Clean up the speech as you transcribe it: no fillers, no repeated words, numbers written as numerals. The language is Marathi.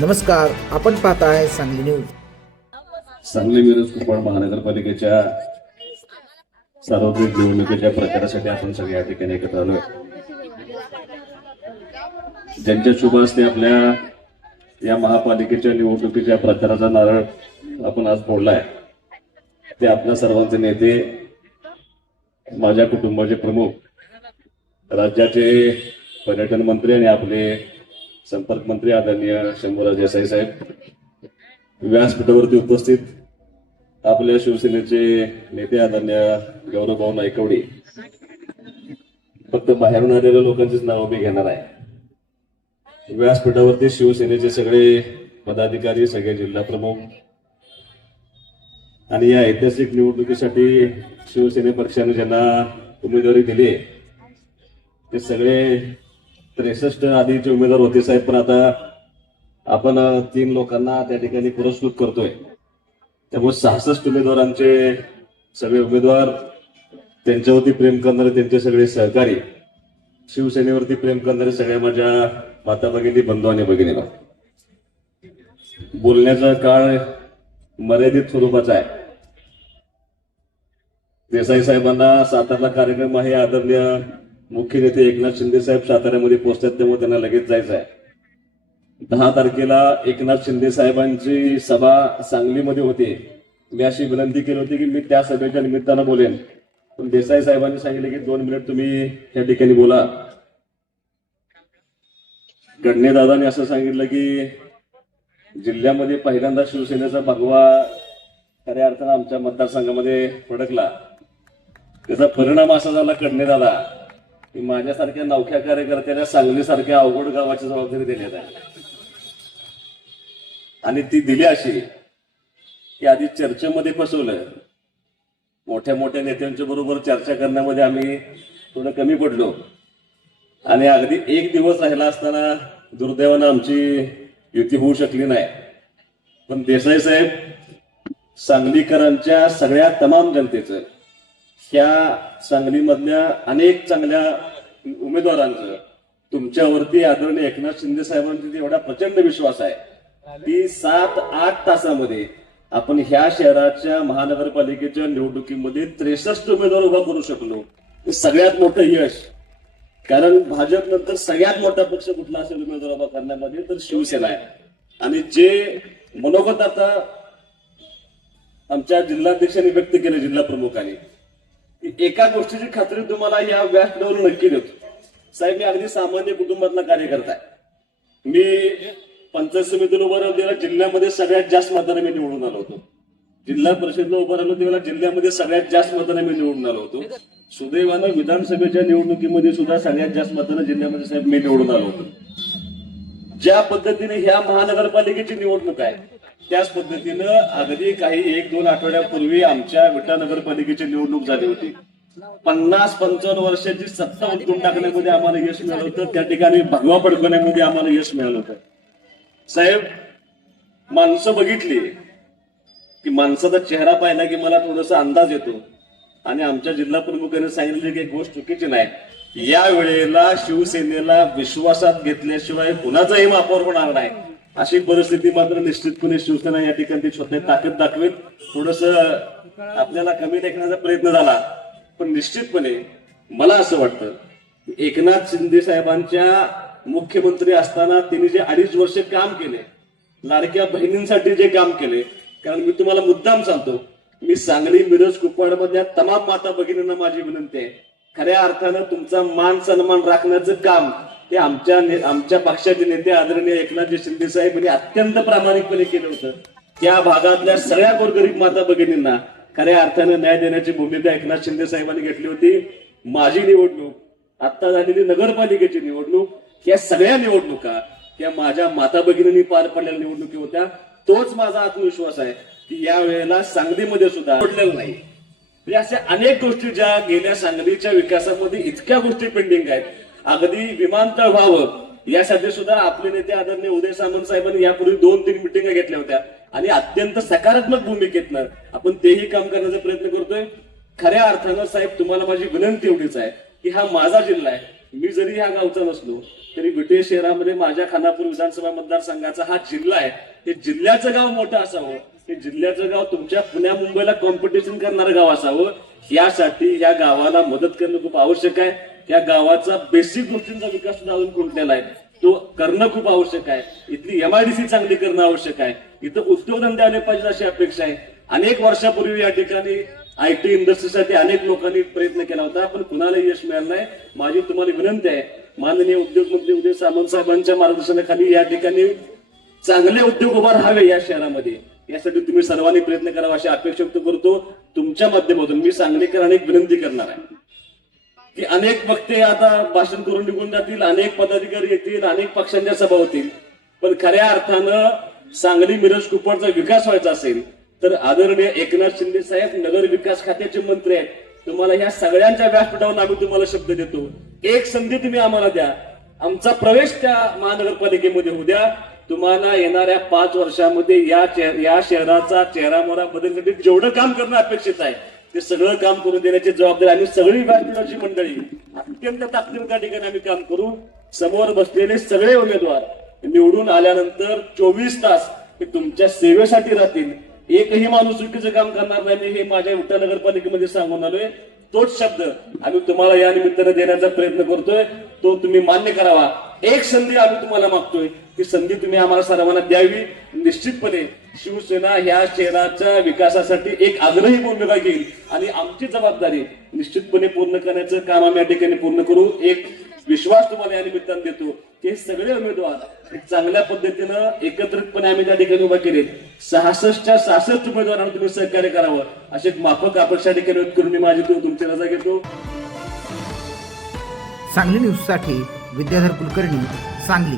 नमस्कार, आपण पाहताय सांगली न्यूज. सांगली मिरज कुपवाड महानगरपालिकेच्या सार्वत्रिक निवडणुकीच्या प्रचारासाठी आपण सगळे या ठिकाणी एकत्र आलोय. ज्यांच्या शुभ हस्ते आपल्या या महापालिकेच्या निवडणुकीच्या प्रचाराचा नारळ आपण आज फोडलाय ते आपल्या सर्वांचे नेते, माझ्या कुटुंबाचे प्रमुख, राज्याचे पर्यटन मंत्री आणि आपले संपर्क मंत्री आदरणीय शंभूराज देसाई साहेब, व्यासपीठावरती उपस्थित आपल्या शिवसेनेचे नेते आदरणीय गौरवभाऊ नायकवडी. फक्त बाहेरून आलेल्या लोकांचीच नावं मी घेणार आहे. व्यासपीठावरती शिवसेनेचे सगळे पदाधिकारी, सगळे जिल्हा प्रमुख आणि या ऐतिहासिक निवडणुकीसाठी शिवसेने पक्षाने ज्यांना उमेदवारी दिली ते सगळे 63 आधीचे उमेदवार होते साहेब, पण आता आपण 3 लोकांना त्या ठिकाणी पुरस्कृत करतोय. त्यामुळे 66 उमेदवारांचे सगळे उमेदवार, त्यांच्यावरती प्रेम करणारे त्यांचे सगळे सहकारी, शिवसेनेवरती प्रेम करणारे सगळ्या माझ्या माता भगिनी, बंधू आणि भगिनीला बोलण्याचा काळ मर्यादित स्वरूपाचा आहे. देसाई साहेबांना सातारला कार्यक्रम आहे. आदरणीय मुख्य नेते एकनाथ शिंदे साहेब साताऱ्यामध्ये पोहोचतात, त्यामुळे त्यांना लगेच जायचं आहे. 10 तारखेला एकनाथ शिंदे साहेबांची सभा सांगलीमध्ये होती. मी अशी विनंती केली होती की मी त्या सभेच्या निमित्तानं बोलेन, पण देसाई साहेबांनी सांगितले की 2 मिनिट तुम्ही या ठिकाणी बोला. गडणे दादांनी असं सांगितलं की जिल्ह्यामध्ये पहिल्यांदा शिवसेनेचा भगवा खऱ्या अर्थानं आमच्या मतदारसंघामध्ये फडकला. त्याचा परिणाम असा झाला, गडणे दादा, की माझ्यासारख्या नवख्या कार्यकर्त्याला सांगलीसारख्या अवघड गावाची जबाबदारी देण्यात आली. आणि ती दिली अशी की आधी चर्चेमध्ये फसवलं. मोठ्या मोठ्या नेत्यांच्या बरोबर चर्चा करण्यामध्ये आम्ही थोडं कमी पडलो आणि अगदी 1 दिवस राहिला असताना दुर्दैवानं आमची युती होऊ शकली नाही. पण देसाई साहेब, सांगलीकरांच्या सगळ्या तमाम जनतेचं, ह्या सांगलीमधल्या अनेक चांगल्या उमेदवारांचं तुमच्यावरती आदरणीय एकनाथ शिंदे साहेबांचा एवढा प्रचंड विश्वास आहे की 7-8 तासामध्ये आपण ह्या शहराच्या महानगरपालिकेच्या निवडणुकीमध्ये 63 उमेदवार उभा करू शकलो. हे सगळ्यात मोठं यश. कारण भाजप नंतर सगळ्यात मोठा पक्ष कुठला असेल उमेदवार उभा करण्यामध्ये तर शिवसेना आहे. आणि जे मनोगत आता आमच्या जिल्हाध्यक्षांनी व्यक्त केलं, जिल्हा प्रमुखांनी, एका गोष्टीची खात्री तुम्हाला या व्यासपीठावरून नक्की देतो साहेब, मी अगदी सामान्य कुटुंबातला कार्यकर्ता आहे. मी पंचायत समितीला उभं राहिलो, जिल्ह्यामध्ये सगळ्यात जास्त मताने मी निवडून आलो होतो. जिल्हा परिषदला उभं राहिलो तेव्हा जिल्ह्यामध्ये सगळ्यात जास्त मताने मी निवडून आलो होतो. सुदैवानं विधानसभेच्या निवडणुकीमध्ये सुद्धा सगळ्यात जास्त मताने जिल्ह्यामध्ये साहेब मी निवडून आलो होतो. ज्या पद्धतीने ह्या महानगरपालिकेची निवडणूक आहे त्याच पद्धतीनं अगदी काही 1-2 आठवड्यापूर्वी आमच्या विटा नगरपालिकेची निवडणूक झाली होती. 50-55 वर्षाची सत्ता उलटून टाकण्यामध्ये आम्हाला यश मिळालं होतं. त्या ठिकाणी भगवा पडकवण्यामध्ये आम्हाला यश मिळालं होतं. साहेब, माणसं बघितली की माणसाचा चेहरा पाहिला की मला थोडासा अंदाज येतो. आणि आमच्या जिल्हा प्रमुखांनी सांगितले की एक गोष्ट चुकीची नाही, या वेळेला शिवसेनेला विश्वासात घेतल्याशिवाय कुणाचाही वापर होणार नाही. अशी परिस्थिती मात्र निश्चितपणे शिवसेना या ठिकाणी स्वतः ताकद दाखवेल. थोडस आपल्याला कमी लेखण्याचा प्रयत्न झाला, पण निश्चितपणे मला असं वाटतं एकनाथ शिंदे साहेबांच्या मुख्यमंत्री असताना त्यांनी जे 2.5 वर्ष काम केले, लाडक्या बहिणींसाठी जे काम केले, कारण मी तुम्हाला मुद्दाम सांगतो, मी सांगली मिरज कुपवाडमधल्या तमाम माता भगिनींना माझी विनंती आहे, खऱ्या अर्थानं तुमचा मान सन्मान राखण्याचं काम ते आमच्या पक्षाचे नेते आदरणीय एकनाथजी शिंदे साहेब यांनी अत्यंत प्रामाणिकपणे केलं होतं. त्या भागातल्या सगळ्या गोरगरीब माता भगिनींना खऱ्या अर्थानं न्याय देण्याची भूमिका एकनाथ शिंदे साहेबांनी घेतली होती. माझी निवडणूक, आता झालेली नगरपालिकेची निवडणूक, या सगळ्या निवडणुका त्या माझ्या माता भगिनींनी पार पडलेल्या निवडणुकी होत्या. तोच माझा आत्मविश्वास आहे की या वेळेला सांगलीमध्ये सुद्धा पडलेलं नाही. अशा अनेक गोष्टी ज्या गेल्या सांगलीच्या विकासामध्ये इतक्या गोष्टी पेंडिंग आहेत, अगदी विमानतळ व्हावं यासाठी सुद्धा आपले नेते आदरणीय उदय सामंत साहेबांनी यापूर्वी 2-3 मिटिंगा घेतल्या होत्या आणि अत्यंत सकारात्मक भूमिकेतनं आपण तेही काम करण्याचा प्रयत्न करतोय. खऱ्या अर्थानं साहेब तुम्हाला माझी विनंती एवढीच आहे की हा माझा जिल्हा आहे, मी जरी ह्या गावचा नसलो तरी विटे शहरामध्ये माझ्या खानापूर विधानसभा मतदारसंघाचा हा जिल्हा आहे, हे जिल्ह्याचं गाव मोठं असावं, हे जिल्ह्याचं गाव तुमच्या पुण्या मुंबईला कॉम्पिटिशन करणारं गाव असावं, यासाठी या गावाला मदत करणं खूप आवश्यक आहे. या गावाचा बेसिक गोष्टींचा विकास सुद्धा अजून खुंटलेला आहे, तो करणं खूप आवश्यक आहे. इथली MIDC चांगली करणं आवश्यक आहे. इथं उद्योगधंदे आले पाहिजे अशी अपेक्षा आहे. अनेक वर्षापूर्वी या ठिकाणी IT इंडस्ट्रीसाठी अनेक लोकांनी प्रयत्न केला होता, पण कुणाला यश मिळालं नाही. माझी तुम्हाला विनंती आहे, माननीय उद्योगमंत्री उदय सामंत साहेबांच्या मार्गदर्शनाखाली या ठिकाणी चांगले उद्योग उभा राहावे या शहरामध्ये, यासाठी तुम्ही सर्वांनी प्रयत्न करावा अशी अपेक्षा व्यक्त करतो. तुमच्या माध्यमातून मी सांगलीकर अनेक विनंती करणार आहे की अनेक वक्ते आता भाषण करून निघून जातील, अनेक पदाधिकारी येतील, अनेक पक्षांच्या सभा होतील, पण खऱ्या अर्थानं सांगली मिरज कुपवाडचा विकास व्हायचा असेल तर आदरणीय एकनाथ शिंदे साहेब नगर विकास खात्याचे मंत्री आहेत. तुम्हाला ह्या सगळ्यांच्या व्यासपीठावर आम्ही तुम्हाला शब्द देतो, एक संधी तुम्ही आम्हाला द्या, आमचा प्रवेश त्या महानगरपालिकेमध्ये होऊ द्या. तुम्हाला येणाऱ्या 5 वर्षामध्ये या शहराचा चेहरामोहरा बदलण्यासाठी जेवढं काम करणं अपेक्षित आहे ते सगळं काम करून देण्याची जबाबदारी आम्ही सगळी व्यासपीठाची मंडळी अत्यंत ताकदीने त्या ठिकाणी आम्ही काम करू. समोर बसलेले सगळे उमेदवार निवडून आल्यानंतर 24 तास हे तुमच्या सेवेसाठी राहतील. एकही माणूस चुकीचं काम करणार नाही, हे माझ्या विठ्ठल नगरपालिकेमध्ये सांगून आलोय. तोच शब्द आम्ही तुम्हाला या निमित्ताने देण्याचा प्रयत्न करतोय, तो तुम्ही मान्य करावा. एक संधी आम्ही तुम्हाला मागतोय, ती संधी तुम्ही आम्हाला सर्वांना द्यावी. निश्चितपणे शिवसेना ह्या शहराच्या विकासासाठी एक आग्रही भूमिका घेईल आणि आमची जबाबदारी निश्चितपणे पूर्ण करण्याचं काम आम्ही या ठिकाणी पूर्ण करू. एक विश्वास तुम्हाला या निमित्ताने देतो की हे सगळे उमेदवार एक चांगल्या पद्धतीनं एकत्रितपणे आम्ही त्या ठिकाणी उभा केले. 66च्या 66 उमेदवारांना तुम्ही सहकार्य करावं अशी एक माफक अपेक्षा ठिकाणी व्यक्त करून मी माझी तुमची रजा घेतो. सांगली न्यूजसाठी विद्याधर कुलकर्णी, सांगली.